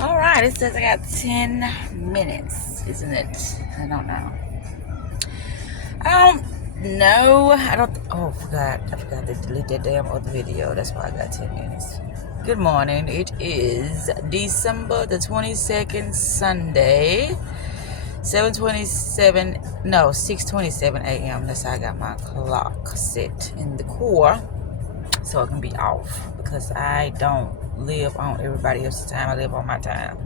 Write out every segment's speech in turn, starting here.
All right, it says I got 10 minutes, isn't it? I don't know. I don't know. I forgot to delete that damn other video. That's why I got 10 minutes. Good morning. It is December the 22nd, Sunday. 6:27 a.m. That's how I got my clock set in the core so it can be off, because I don't live on everybody else's time. I live on my time.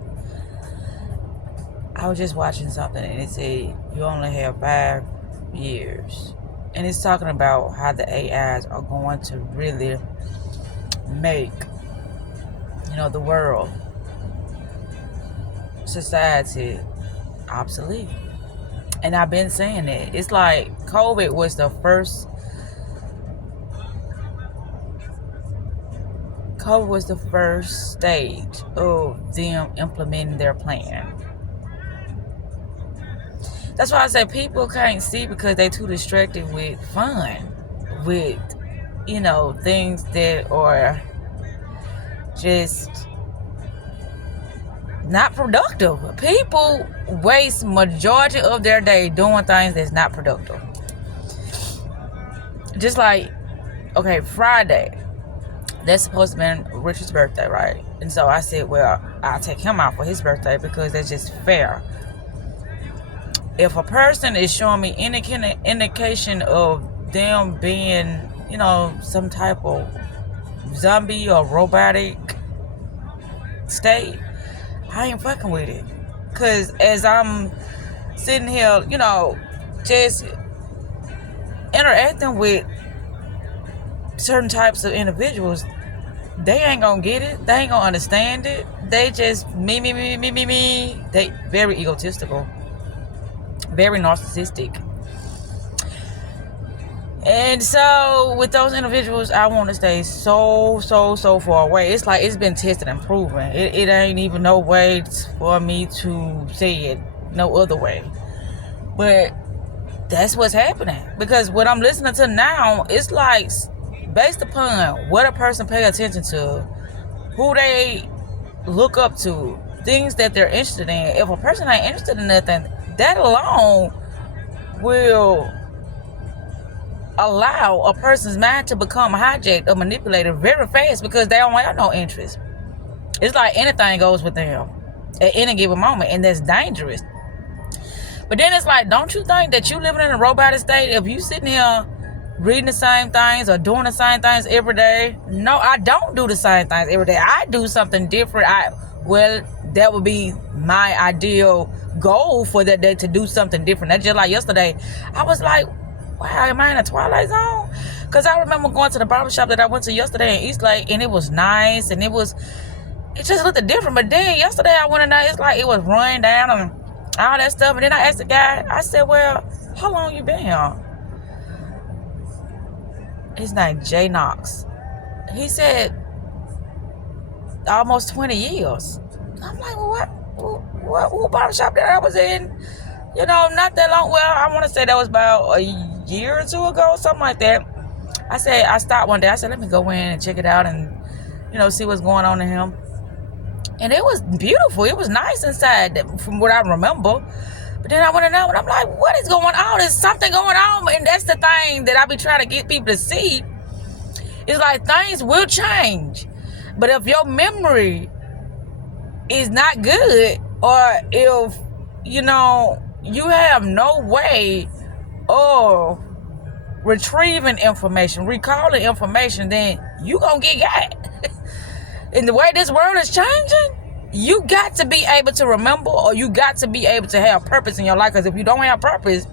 I was just watching something and it said you only have 5 years, and it's talking about how the AIs are going to really make the world, society obsolete. And I've been saying that. It's like COVID was the first stage of them implementing their plan. That's why I say people can't see, because they too distracted with fun, with things that are just not productive. People waste majority of their day doing things that's not productive. Just like, okay, Friday, that's supposed to be Richard's birthday, right? And so I said, well, I'll take him out for his birthday because that's just fair. If a person is showing me any kind of indication of them being, some type of zombie or robotic state, I ain't fucking with it. Because as I'm sitting here, just interacting with certain types of individuals, they ain't gonna get it. They ain't gonna understand it. They just me. They very egotistical, very narcissistic. And so with those individuals, I want to stay so far away. It's like it's been tested and proven. It ain't even no way for me to say it no other way. But that's what's happening. Because what I'm listening to now, it's like based upon what a person pay attention to, who they look up to, things that they're interested in. If a person ain't interested in nothing, that alone will allow a person's mind to become hijacked or manipulated very fast, because they don't have no interest. It's like anything goes with them at any given moment, and that's dangerous. But then it's like, don't you think that you living in a robotic state if you sitting here reading the same things or doing the same things every day? No, I don't do the same things every day. I do something different. That would be my ideal goal for that day, to do something different. That's just like yesterday. I was like, wow, am I in a Twilight Zone? Because I remember going to the barbershop that I went to yesterday in East Lake, and it was nice, and it just looked different. But then yesterday I went in there, it's like it was run down and all that stuff. And then I asked the guy, I said, well, how long you been here? His name Jay Knox. He said almost 20 years. I'm like, well, what barbershop that I was in? Not that long. Well, I want to say that was about a year or two ago, something like that. I stopped one day. I said, let me go in and check it out and, see what's going on in him. And it was beautiful. It was nice inside, from what I remember. But then I went in there and I'm like, what is going on? There's something going on. And that's the thing that I be trying to get people to see. It's like things will change. But if your memory is not good, or if, you have no way of retrieving information, recalling information, then you gonna get got. And the way this world is changing, you got to be able to remember, or you got to be able to have purpose in your life. Because if you don't have purpose,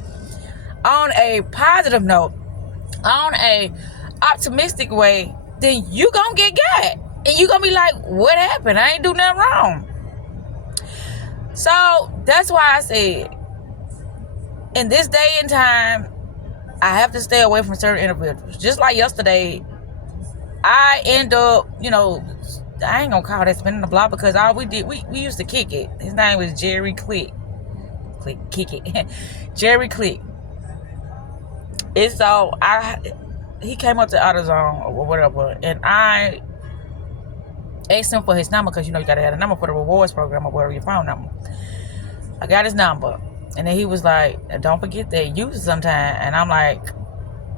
on a positive note, on a optimistic way, then you gonna get got. And you gonna be like, what happened? I ain't do nothing wrong. So that's why I said, in this day and time, I have to stay away from certain individuals. Just like yesterday, I end up, I ain't gonna call that spinning the block, because all we did, we used to kick it. His name was Jerry Click. Kick it. Jerry Click. And so he came up to AutoZone or whatever, and I Asked him for his number because you know you gotta have a number for the rewards program or whatever your phone number. I got his number, and then he was like, "Don't forget that use it sometime." And I'm like,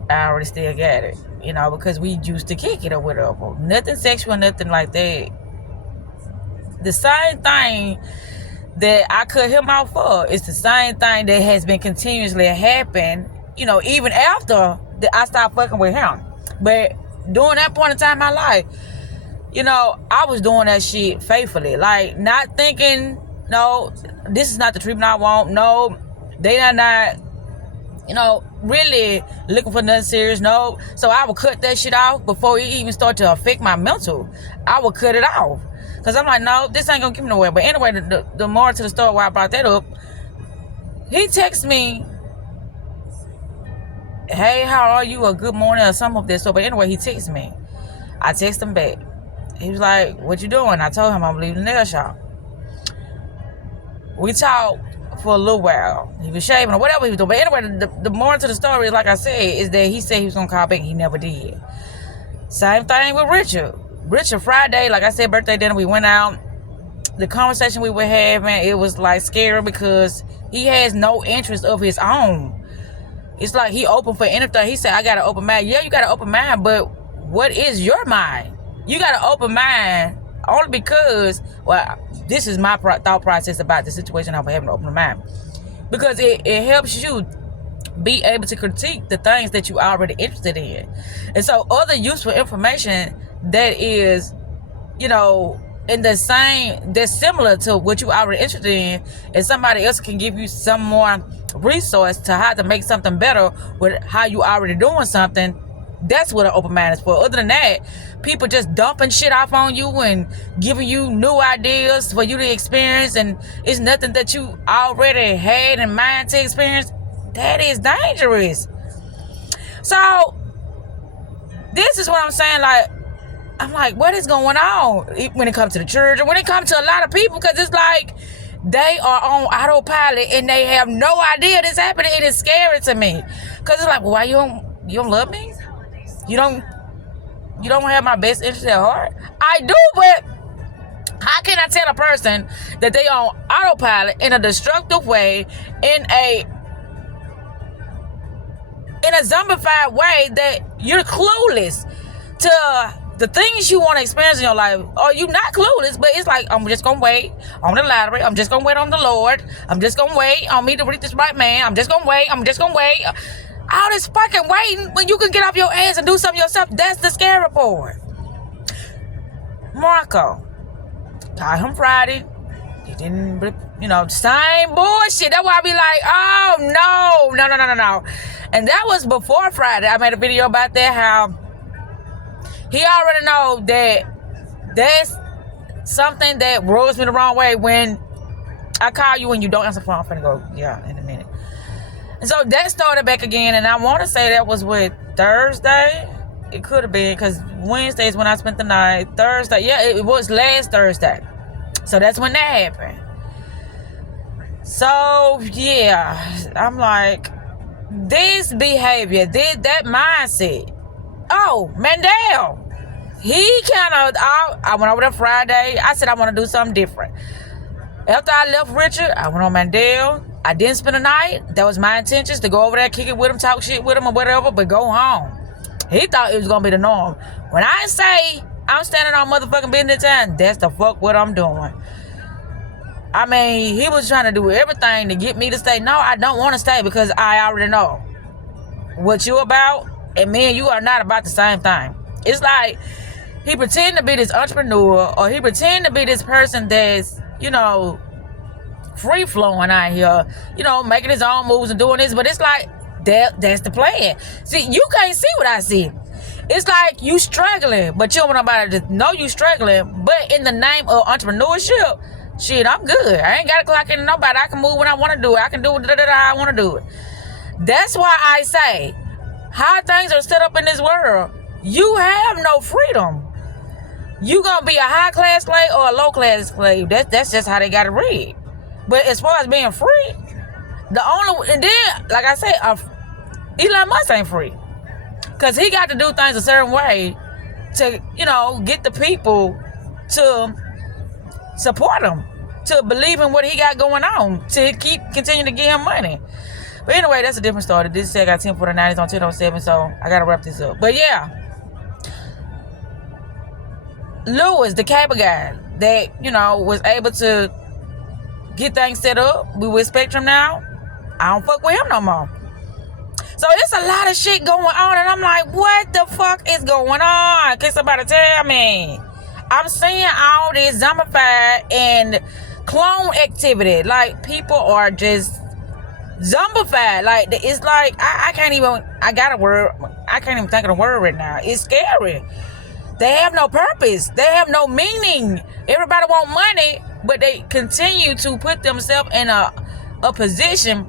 "I already still got it, you know, because we used to kick it or whatever. Nothing sexual, nothing like that. The same thing that I cut him out for is the same thing that has been continuously happening, you know, even after I stopped fucking with him. But during that point in time in my life, you know, I was doing that shit faithfully. Like, not thinking, no, this is not the treatment I want. No, they are not, you know, really looking for nothing serious. No. So I would cut that shit off before it even started to affect my mental. I would cut it off. Because I'm like, no, this ain't going to get me nowhere. But anyway, the more to the story why I brought that up, he texts me, "Hey, how are you?" or "Good morning," or some of this. So, but anyway, he texts me. I text him back. He was like, "What you doing?" I told him I'm leaving the nail shop. We talked for a little while. He was shaving or whatever he was doing. But anyway, the more to the story, like I said, is that he said he was going to call back. He never did. Same thing with Richard. Richard, Friday, like I said, birthday dinner, we went out. The conversation we were having, it was like scary because he has no interest of his own. It's like he open for anything. He said, "I got an open mind." Yeah, you got an open mind, but what is your mind? You got an open mind only because, well, this is my thought process about the situation of having an open mind. Because it helps you be able to critique the things that you already interested in. And so other useful information that is, you know, in the same, that's similar to what you already interested in, and somebody else can give you some more resource to how to make something better with how you already doing something. That's what an open mind is for. Other than that, people just dumping shit off on you and giving you new ideas for you to experience, and it's nothing that you already had in mind to experience. That is dangerous. So this is what I'm saying. Like, I'm like, what is going on when it comes to the church, and when it comes to a lot of people? Because it's like they are on autopilot and they have no idea this happening. It is scary to me because it's like, well, why you don't love me? You don't have my best interest at heart? I do, but how can I tell a person that they on autopilot in a destructive way, in a zombified way, that you're clueless to the things you want to experience in your life? Or you not clueless, but it's like, I'm just going to wait on the lottery. I'm just going to wait on the Lord. I'm just going to wait on me to reach this right man. I'm just going to wait. All this fucking waiting when you can get off your ass and do something yourself. That's the scary part. Marco, called him Friday. He didn't, you know, same bullshit. That's why I be like, oh, no. And that was before Friday. I made a video about that, how he already know that that's something that rubs me the wrong way when I call you and you don't answer the phone. I'm finna go, yeah, in a minute. And so that started back again, and I want to say that was with Thursday. It could have been, because Wednesday is when I spent the night. Thursday, yeah, it was last Thursday. So that's when that happened. So, yeah, I'm like, this behavior, that mindset. Oh, Mandel. He kind of, I went over there Friday. I said I want to do something different. After I left Richard, I went on Mandel. I didn't spend the night. That was my intentions, to go over there, kick it with him, talk shit with him or whatever, but go home. He thought it was going to be the norm. When I say I'm standing on motherfucking business time, that's the fuck what I'm doing. I mean, he was trying to do everything to get me to stay. No, I don't want to stay because I already know what you about, and me and you are not about the same thing. It's like he pretend to be this entrepreneur, or he pretend to be this person that's, you know, free flowing out here, you know, making his own moves and doing this, but it's like that's the plan. See, you can't see what I see. It's like you struggling, but you don't want nobody to know you struggling. But in the name of entrepreneurship, shit, I'm good. I ain't got to clock into nobody. I can move when I want to do it. I can do it how I want to do it. That's why I say, how things are set up in this world, you have no freedom. You gonna be a high class slave or a low class slave. That's just how they got it read. But as far as being free, and then, like I said, Elon Musk ain't free. Because he got to do things a certain way to, you know, get the people to support him, to believe in what he got going on, to continue to give him money. But anyway, that's a different story. This is I got 10:49. It's on 10:07, so I gotta wrap this up. But yeah, Lewis, the cable guy that was able to get things set up. We with Spectrum now. I don't fuck with him no more. So it's a lot of shit going on, and I'm like, what the fuck is going on? Can somebody tell me? I'm seeing all this zombified and clone activity. Like, people are just zombified. Like, it's like I can't even. I can't even think of the word right now. It's scary. They have no purpose. They have no meaning. Everybody want money, but they continue to put themselves in a position